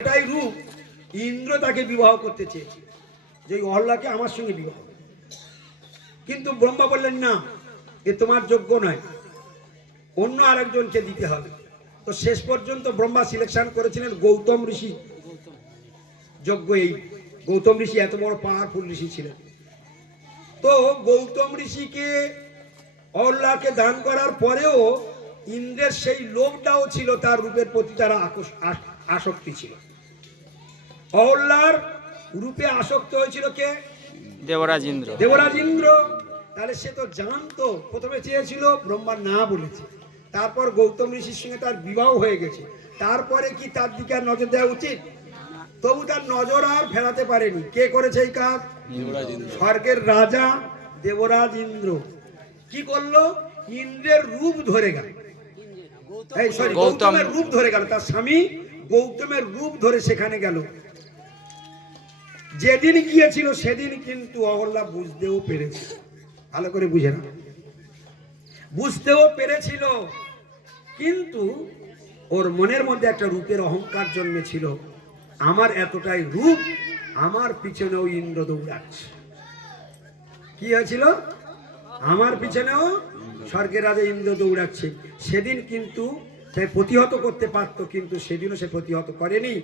এটাই রূপ ইন্দ্র তাকে বিবাহ করতে চেয়েছে, যে অহল্যাকে আমার সঙ্গে বিবাহ। কিন্তু ব্রহ্মা বললেন না, এ তোমার যোগ্য নয়, অন্য আরেকজনকে দিতে হবে। তো শেষ পর্যন্ত ব্রহ্মা সিলেকশন করেছিলেন গৌতম ঋষি যোগ্য। এই গৌতম ঋষি এত বড় পাওয়ারফুল ঋষি ছিলেন। তো গৌতম ঋষিকে অহল্যাকে দান করার পরেও ইন্দ্রের সেই লোভটাও ছিল, তার রূপের প্রতি তারা আসক্তি ছিল। অহল্যার রূপে আসক্ত হয়েছিল কে? দেবরাজ ইন্দ্র। দেবরাজ ইন্দ্র। তাহলে সে তো জানতো, প্রথমে চেয়েছিল, ব্রহ্মা না বলেছে। তারপর গৌতম ঋষির সঙ্গে তার বিবাহ হয়ে গেছে, তারপরে কি তার দিকে আর নজর দেওয়া উচিত? তবু তার নজর আর ফেরাতে পারেনি। কে করেছে এই কাজ? স্বর্গের রাজা দেবরাজ ইন্দ্র। কি করলো? ইন্দ্রের রূপ ধরে গেল, গৌতমের রূপ ধরে গেল। তার স্বামী গৌতমের রূপ ধরে সেখানে গেল। যেদিন গিয়েছিল সেদিন কিন্তু অহল্যা বুঝতেও পেরেছে, ভালো করে বুঝে না, বুঝতেও পেরেছিল, কিন্তু ওর মনের মধ্যে একটা রূপের অহংকার জন্মেছিল। আমার এতটাই রূপ, আমার পিছনেও ইন্দ্র দৌড়াচ্ছে। কি হয়েছিল? আমার পিছনেও স্বর্গের রাজা ইন্দ্র দৌড়াচ্ছে। সেদিন কিন্তু সে প্রতিহত করতে পারতো, কিন্তু সেদিনও সে প্রতিহত করেনি।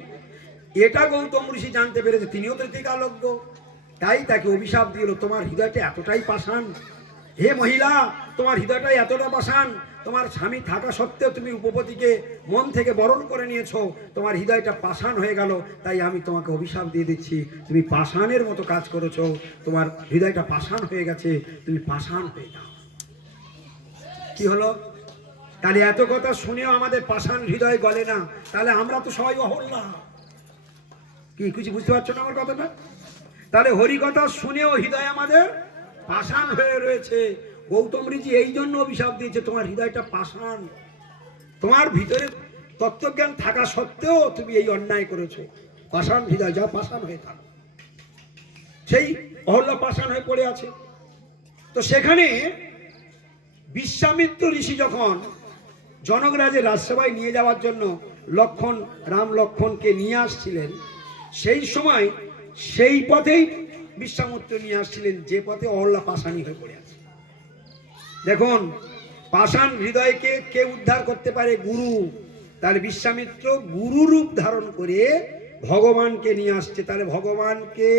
এটা গৌতম ঋষি জানতে পেরেছে, তিনিও ত্রিকালজ্ঞ। তাই তাকে অভিশাপ দিল, তোমার হৃদয়টা এতটাই পাষাণ, হে মহিলা, তোমার হৃদয়টা এতটা পাষাণ, তোমার স্বামী থাকা সত্ত্বেও তুমি উপপতিকে মন থেকে বরণ করে নিয়েছো, তোমার হৃদয়টা পাষাণ হয়ে গেল। তাই আমি তোমাকে অভিশাপ দিয়ে দিচ্ছি, তুমি পাষাণের মতো কাজ করেছো, তোমার হৃদয়টা পাষাণ হয়ে গেছে, তুমি পাষাণ হয়ে যাও। কি হলো? তাহলে এত কথা শুনেও আমাদের পাষাণ হৃদয় গলে না, তাহলে আমরা তো সবাই অহল্যা। কি কিছু বুঝতে পারছো না আমার কথাটা? তাহলে হরি কথা শুনেও হৃদয় আমাদের পাষাণ হয়ে রয়েছে। গৌতম ঋষি এই জন্য অভিশাপ দিয়েছে, তোমার হৃদয়টা পাষাণ, তোমার ভিতরে তত্ত্বজ্ঞান থাকা সত্ত্বেও তুমি এই অন্যায় করেছো। পাষাণ হৃদয়, যা পাষাণ হয়ে থাকো। সেই অহল্যা পাষাণ হয়ে পড়ে আছে। তো সেখানে বিশ্বামিত্র ঋষি যখন জনকরাজের রাজসভায় নিয়ে যাওয়ার জন্য রাম লক্ষণকে নিয়ে আসছিলেন, সেই সময় সেই পথেই বিশ্বামিত্র নিয়ে আসছিলেন, যে পথে অহল্যা পাষাণী হয়ে পড়ে আছে। দেখুন, পাষাণ হৃদয়কে কে উদ্ধার করতে পারে? গুরু। তাহলে বিশ্বামিত্র গুরু রূপ ধারণ করে ভগবানকে নিয়ে আসছে। তাহলে ভগবানকে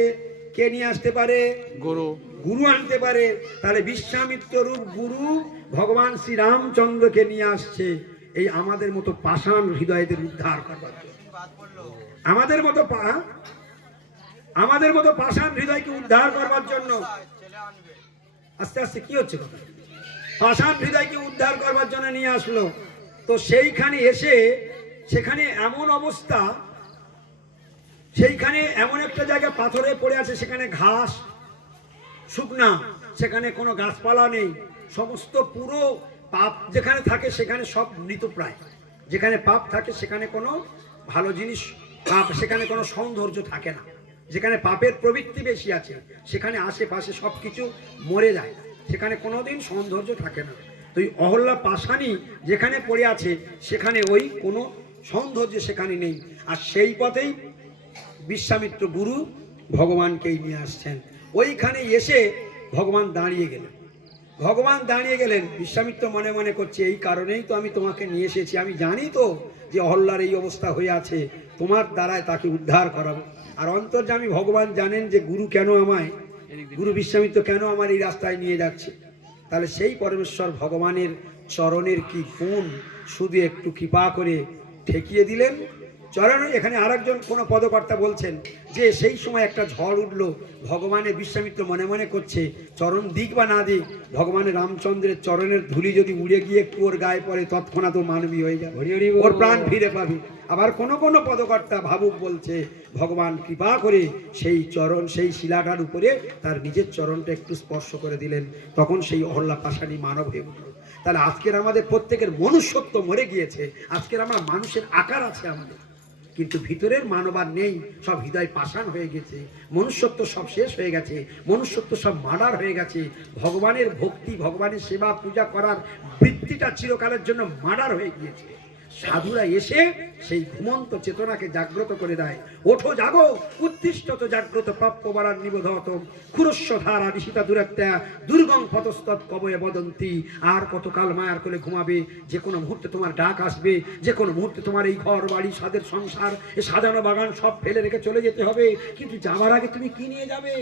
কে নিয়ে আসতে পারে? গুরু। গুরু আনতে পারে। তাহলে বিশ্বামিত্র রূপ গুরু ভগবান শ্রী রামচন্দ্রকে নিয়ে আসছে এই আমাদের মতো পাষাণ হৃদয়দের উদ্ধার করবার জন্য। আমাদের মতো পাষাণ হৃদয়কে উদ্ধার করবার জন্য। আস্তে আস্তে কি হচ্ছে কথা? পাষাণ হৃদয়কে উদ্ধার করবার জন্য নিয়ে আসলো। তো সেইখানে এসে সেখানে এমন অবস্থা, সেইখানে এমন একটা জায়গা পাথরে পড়ে আছে, সেখানে ঘাস শুকনা, সেখানে কোনো গাছপালা নেই। সমস্ত পুরো পাপ যেখানে থাকে সেখানে সব মৃতপ্রায়। যেখানে পাপ থাকে সেখানে কোনো ভালো জিনিস, পাপ সেখানে কোনো সৌন্দর্য থাকে না। যেখানে পাপের প্রবৃত্তি বেশি আছে সেখানে আশেপাশে সব কিছু মরে যায়, সেখানে কোনোদিন সৌন্দর্য থাকে না। তো এই অহল্যা পাষাণী যেখানে পড়ে আছে সেখানে ওই কোনো সৌন্দর্য সেখানে নেই। আর সেই পথেই বিশ্বামিত্র গুরু ভগবানকেই নিয়ে আসছেন। ওইখানে এসে ভগবান দাঁড়িয়ে গেলেন। বিশ্বামিত্র মনে মনে করছে, এই কারণেই তো আমি তোমাকে নিয়ে এসেছি। আমি জানি তো যে অহল্যার এই অবস্থা হয়ে আছে, তোমার দ্বারায় তাকে উদ্ধার করাবো। আর অন্তর্যামী ভগবান জানেন যে গুরু বিশ্বামিত্র কেন আমার এই রাস্তায় নিয়ে যাচ্ছে। তাহলে সেই পরমেশ্বর ভগবানের চরণের কি গুণ, শুধু একটু কৃপা করে ঠেকিয়ে দিলেন চরণে। এখানে আরেকজন কোন পদকর্তা বলছেন যে সেই সময় একটা ঝড় উঠলো, ভগবানের বিশ্বামিত্র মনে মনে করছে চরণ দিক বা না দিক, ভগবানের রামচন্দ্রের চরণের ধুলি যদি উড়ে গিয়ে একটু ওর গায়ে পড়ে তৎক্ষণাৎ মানবী হয়ে যাবে, ওর প্রাণ ফিরে পাবে। আবার কোন পদকর্তা ভাবুক বলছে ভগবান কৃপা করে সেই চরণ, সেই শিলাটার উপরে তার নিজের চরণটা একটু স্পর্শ করে দিলেন, তখন সেই অহল্যা পাষাণী মানব হয়ে উঠল। তাহলে আজকের আমাদের প্রত্যেকের মনুষ্যত্ব মরে গিয়েছে। আজকের আমরা মানুষের আকার আছে আমাদের, কিন্তু ভিতরের মানব আর নেই, সব হৃদয় পাষাণ হয়ে গেছে। মনুষ্যত্ব সব শেষ হয়ে গেছে, মনুষ্যত্ব সব মার্ডার হয়ে গেছে। ভগবানের ভক্তি, ভগবানের সেবা পূজা করার বৃত্তিটা চিরকালের জন্য মার্ডার হয়ে গিয়েছে। সাধুরা এসে সেই ঘুমন্ত চেতনাকে জাগ্রত করে দেয়। ওঠো জাগো, উত্তিষ্ঠ জাগ্রত প্রাপ্য বারান নিবোধত খুরস্ব ধারা ঋষিতা দূরত্যা দুর্গম পতস্তৎ কবয়ে বদন্তি। আর কতকাল মায়ার কোলে ঘুমাবে? যে কোনো মুহূর্তে তোমার ডাক আসবে, যে কোনো মুহূর্তে তোমার এই ঘর বাড়ি সাদের সংসার এই সাজানো বাগান সব ফেলে রেখে চলে যেতে হবে। কিন্তু যাবার আগে তুমি কি নিয়ে যাবে?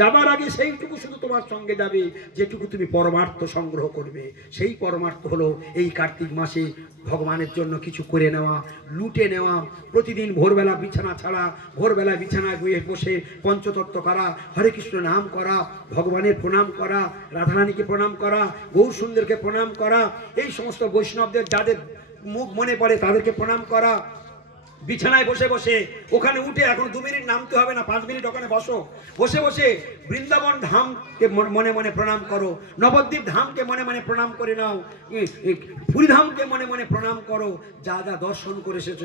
যাবার আগে সেইটুকু শুধু তোমার সঙ্গে যাবে যেটুকু তুমি পরমার্থ সংগ্রহ করবে। সেই পরমার্থ হলো এই কার্তিক মাসে ভগবানের জন্য কিছু করে নেওয়া, লুটে নেওয়া। প্রতিদিন ভোরবেলা বিছানা ছাড়া, ভোরবেলায় বিছানায় বইয়ে বসে পঞ্চতত্ত্ব করা, হরে কৃষ্ণ নাম করা, ভগবানের প্রণাম করা, রাধারানীকে প্রণাম করা, গৌর সুন্দরকে প্রণাম করা, এই সমস্ত বৈষ্ণবদের যাদের মুখ মনে পড়ে তাদেরকে প্রণাম করা। বিছানায় বসে বসে ওখানে উঠে এখন 2 মিনিট নামতে হবে না, 5 মিনিট ওখানে বসো, বসে বসে বৃন্দাবন ধামকে মনে মনে প্রণাম করো, নবদ্বীপ ধামকে মনে মনে প্রণাম করে নাও, পুরীধামকে মনে মনে প্রণাম করো। যা যা দর্শন করে এসেছো